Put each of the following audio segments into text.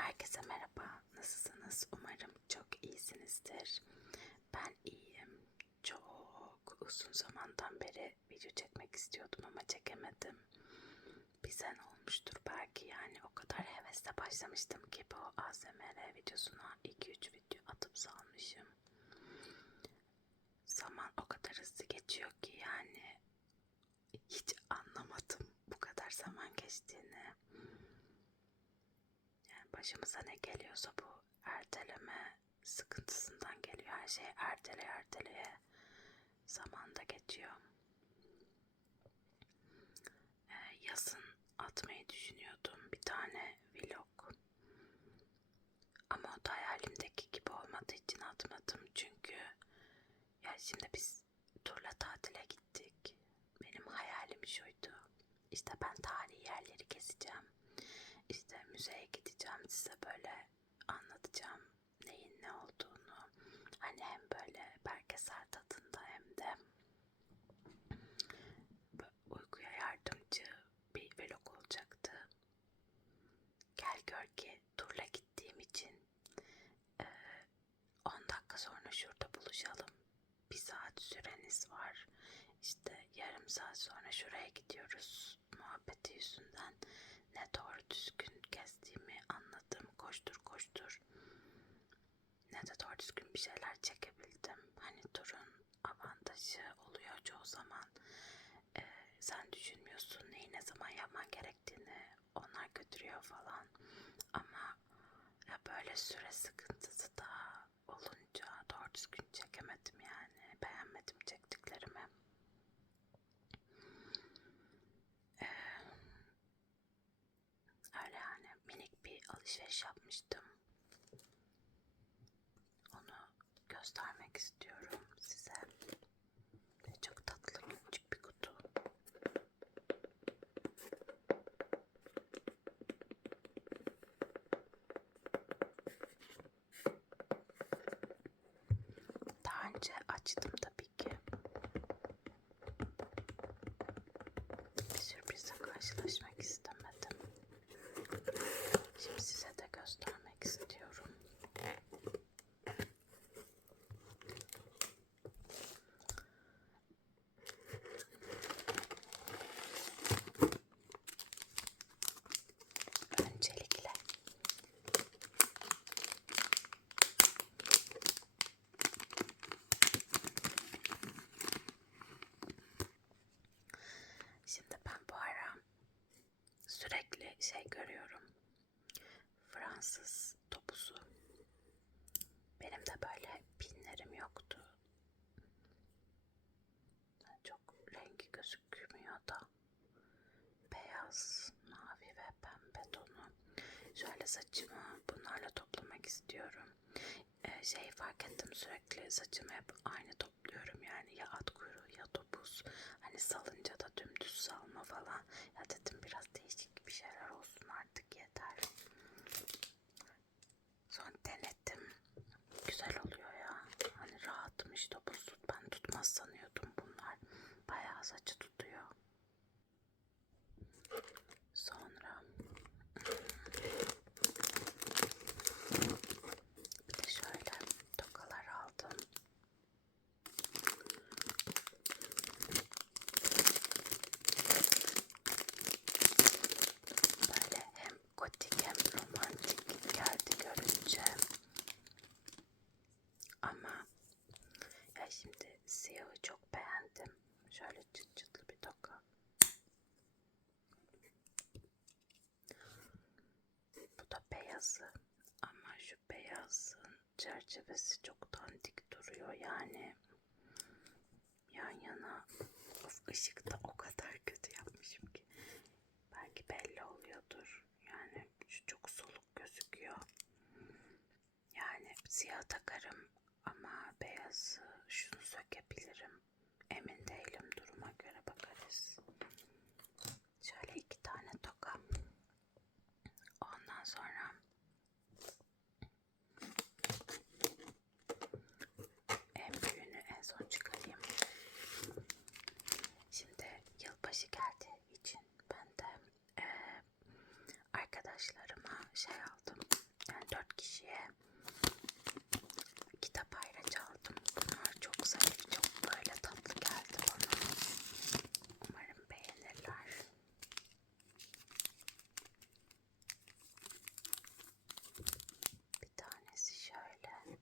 Herkese merhaba. Nasılsınız? Umarım çok iyisinizdir. Ben iyiyim. Çok uzun zamandan beri video çekmek istiyordum ama çekemedim. Bir sene olmuştur belki yani o kadar hevesle başlamıştım ki bu ASMR videosuna 2-3 video atıp salmışım. Zaman o kadar hızlı geçiyor ki yani hiç anlamadım bu kadar zaman geçtiğini. Yani başımıza ne geliyorsa bu erteleme sıkıntısından geliyor. Her şey ertele erteleye zamanda geçiyor. Ee, yazın atmayı düşünüyordum bir tane vlog. Ama o da hayalimdeki gibi olmadığı için atmadım. Çünkü ya şimdi biz turla tatile gittik. Benim hayalim şuydu. İşte ben tarihi yerleri gezeceğim. İşte müzeye gideceğim size böyle anlatacağım neyin ne olduğunu. Hani hem böyle belgesel tadında hem de uykuya yardımcı bir vlog olacaktı. Gel gör ki turla gittiğim için 10 dakika sonra şurada buluşalım. Bir saat süreniz var. İşte yarım saat sonra şuraya gidiyoruz doğru düzgün gezdiğimi anladım. Koştur koştur. Ne de doğru düzgün bir şeyler çekebildim. Hani turun avantajı oluyor çoğu zaman. Ee, sen düşünmüyorsun neyi ne zaman yapman gerektiğini. Onlar götürüyor falan. Ama ya böyle süre sıkıntısı da olunca doğru düzgün çekemedim yani. Beğenmedim çektiklerimi. Ee, öyle yani minik bir alışveriş yapmıştım. Onu göstermek istiyorum size. Ve çok tatlı küçük bir kutu. Daha önce açtım tabii ki. Bir sürprizle karşılaşmak istemedim. Şimdi size de göstermek istiyorum. Öncelikle Şimdi ben bu ara sürekli şey görüyorum. Fransız. Benim de böyle pinlerim yoktu. Çok rengi gözükmüyor da. Beyaz, mavi ve pembe tonu. Şöyle saçımı bunlarla toplamak istiyorum. Ee, şey fark ettim sürekli saçımı hep aynı topluyorum yani ya at kuyruğu ya topuz. Hani salınca da dümdüz salma falan. Ya dedim biraz değişik bir şeyler olsun artık yeter. Sonra denedim. Güzel oluyor ya. Hani rahatmış topuz tut. Ben tutmaz sanıyordum bunlar. Bayağı saçı tutuyor. Sonra bir de şöyle tokalar aldım. Böyle hem gotik hem romantik geldi görünce. Ama ya şimdi siyahı çok beğendim. Şöyle çıt çıtlı bir toka. Bu da beyazı ama şu beyazın çerçevesi çok dandik duruyor. Yani yan yana of ışıkta o kadar kötü yapmışım ki. Belki belli oluyordur. Yani çok soluk gözüküyor. Yani siyah takarım ama beyazı şunu sökebilirim emin değilim duruma göre bakarız şöyle iki tane toka ondan sonra en büyüğünü en son çıkarayım. Şimdi yılbaşı geldiği için ben de eee, arkadaşlarıma şey aldım. kişiye kitap ayracı aldım. Bunlar çok zarif, çok böyle tatlı geldi bana. Umarım beğenirler. Bir tanesi şöyle.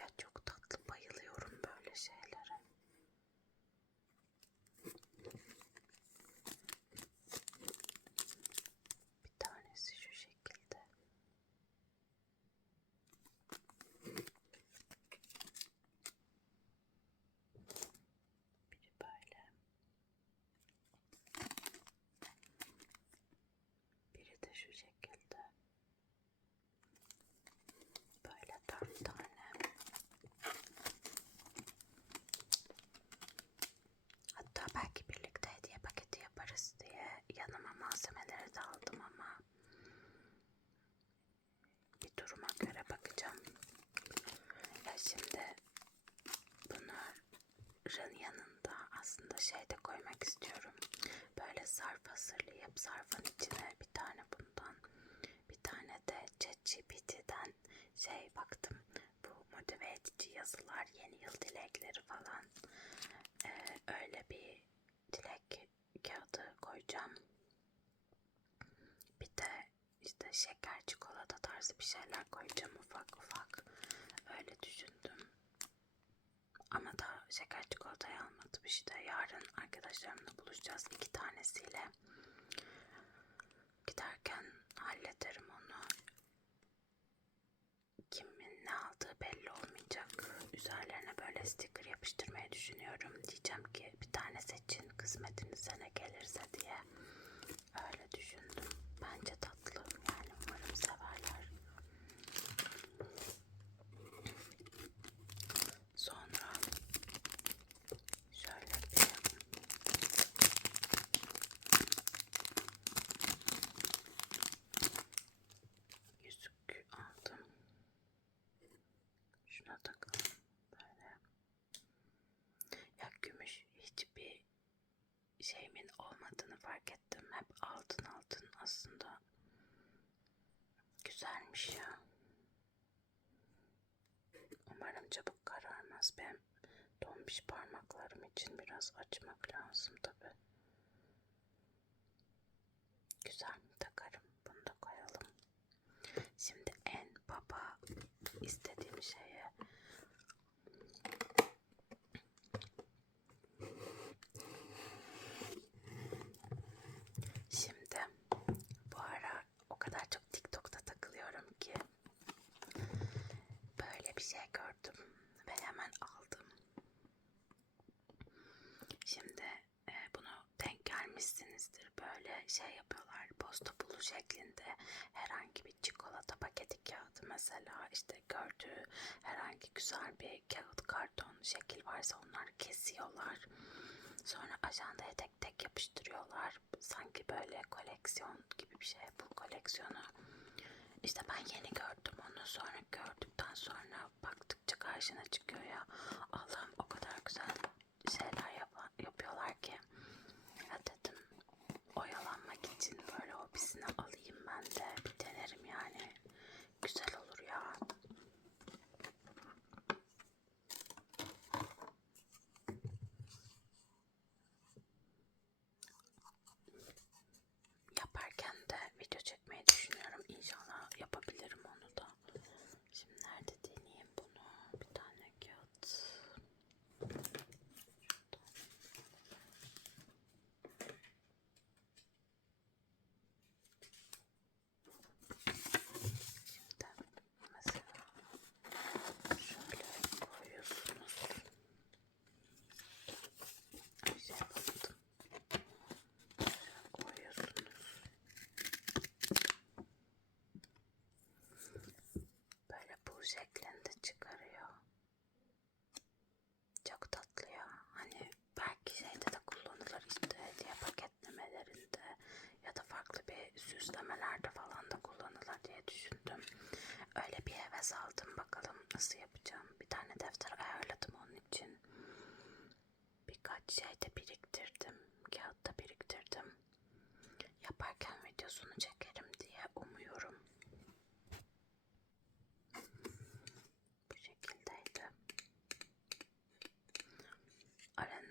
Ya çok tatlı bayılıyorum böyle şeylere. Bir tanesi şu şekilde. Biri böyle. Biri de şu şekilde. Böyle dört tane. Hatta belki birlikte hediye paketi yaparız diye yanıma malzemeleri de aldım ama bir duruma göre bakacağım. Ya şimdi bunların yanında aslında şey de koymak istiyorum. Böyle zarf hazırlayıp zarfın içine bir tane bundan bir tane de ChatGPT'den şey baktım. Bu motive edici yazılar, yeni yıl dilekleri falan. Ee, öyle bir dilek kağıdı koyacağım. Bir de işte şeker, çikolata tarzı bir şeyler koyacağım ufak ufak. Öyle düşündüm. Ama da şeker çikolatayı almadım işte. Yarın arkadaşlarımla buluşacağız iki tanesiyle. Giderken hallederim onu. Kimin ne aldığı belli olmayacak. Üzerlerine böyle sticker yapıştırmayı düşünüyorum. Diyeceğim ki bir tane seçin kısmetinize ne gelirse diye. Öyle düşündüm. Bence tatlı. Yani umarım severler. Sonra şöyle bir yüzük aldım. Şuna takalım böyle. Ya gümüş hiçbir şeyimin olmadığını fark ettim. Hep altın altın aslında güzelmiş ya. Umarım çabuk kararmaz. Benim donmuş parmaklarım için biraz açmak lazım tabi. Güzel takarım. Bunu da koyalım. Şimdi en baba istediğim şeye Şimdi bu ara o kadar çok TikTok'ta takılıyorum ki böyle bir şey gördüm ve hemen aldım. Şimdi e, bunu denk gelmişsinizdir. Böyle şey yapıyorlar. Şeklinde herhangi bir çikolata paketi kağıdı mesela işte gördüğü herhangi güzel bir kağıt karton şekil varsa onları kesiyorlar. Sonra ajandaya tek tek yapıştırıyorlar. Sanki böyle koleksiyon gibi bir şey bu koleksiyonu. İşte ben yeni gördüm onu sonra gördükten sonra baktıkça karşına çıkıyor ya. Allah'ım o kadar güzel şeyler yap yapıyorlar ki. Ya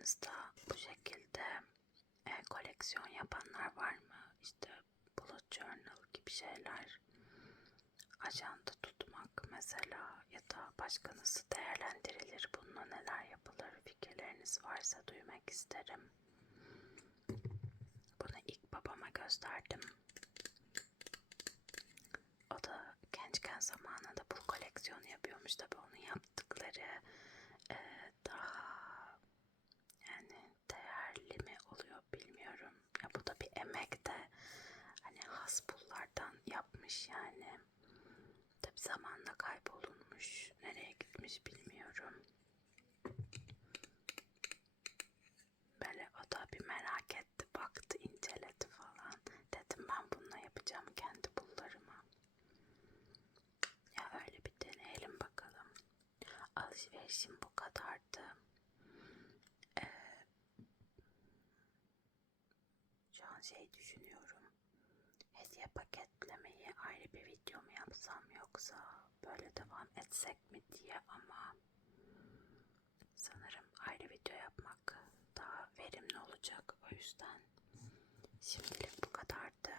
aranızda bu şekilde e, koleksiyon yapanlar var mı? İşte bullet journal gibi şeyler, ajanda tutmak mesela ya da başkanızı değerlendirilir. Bununla neler yapılır fikirleriniz varsa duymak isterim. Bunu ilk babama gösterdim. O da gençken zamanında bu koleksiyonu yapıyormuş. Tabi onun yaptıkları yapmış yani. Tabi zamanla kaybolunmuş. Nereye gitmiş bilmiyorum. Böyle o da bir merak etti, baktı, inceledi falan. Dedim ben bununla yapacağım kendi pullarıma. Ya öyle bir deneyelim bakalım. Alışverişim bu kadardı. Ee, şu an şey düşünüyorum. Hediye paketlemeyi ayrı bir yapsam yoksa böyle devam etsek mi diye ama sanırım ayrı video yapmak daha verimli olacak. O yüzden şimdilik bu kadardı.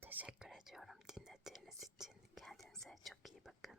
Teşekkür ediyorum dinlediğiniz için. Kendinize çok iyi bakın.